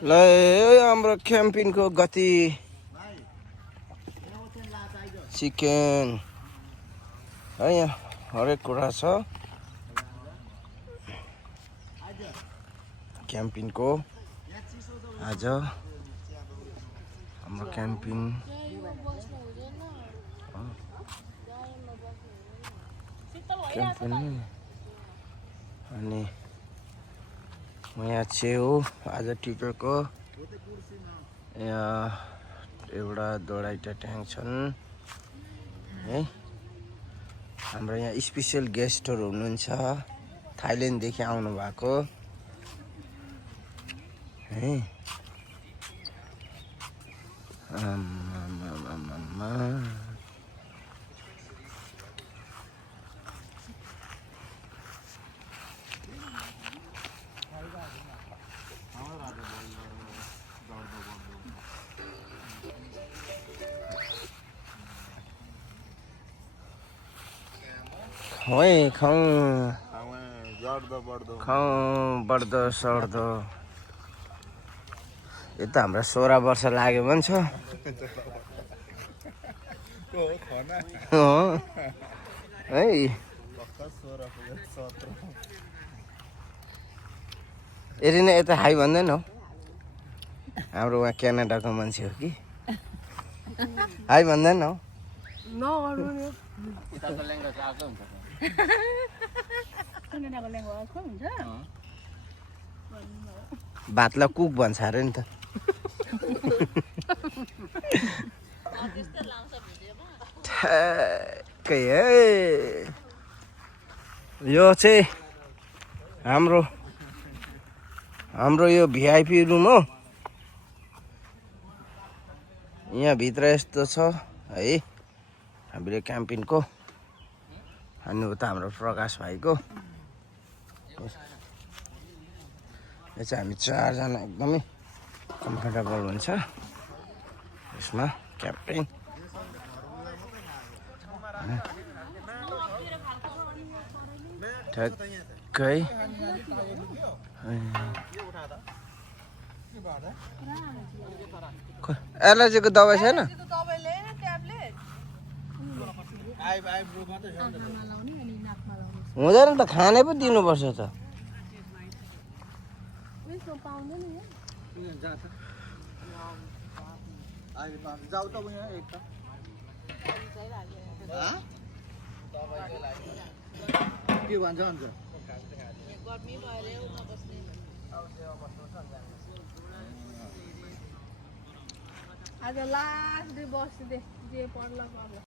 ल हाम्रो क्याम्पिङको गति चिकन है यहाँ हरेक कुरा छ क्याम्पिङको आज हाम्रो क्याम्पिङ अनि म यहाँ छेउ आज टिपेको यहाँ एउटा दुईटा ट्याङ्क छन् है हाम्रो यहाँ स्पेशल गेस्टहरू हुनुहुन्छ थाइल्यान्डदेखि आउनु भएको है Oi, खाउँ बढ्दो सर्दो यो त हाम्रो 16 वर्ष लाग्यो भन्छ है यदि नै यता हाई भन्दैन हौ हाम्रो उहाँ क्यानाडाको मान्छे हो कि हाई भन्दैन हौ भातलाई कुक भन्छ अरे नि त ठ्याक्कै है यो चाहिँ हाम्रो यो भिआइपी रुम हो यहाँ भित्र यस्तो छ है हामीले क्याम्पिङको अनि उता हाम्रो प्रकाश भाइको यो चाहिँ हामी 4 जना एकदमै कम्फर्टेबल हुन्छ यसमा क्याम्पिङ ठ्याक्कै एलर्जीको दबाई छैन हुँदैन त खानै पो दिनुपर्छ त आज लास्ट डे बस्दै जे पर्ला पर्ला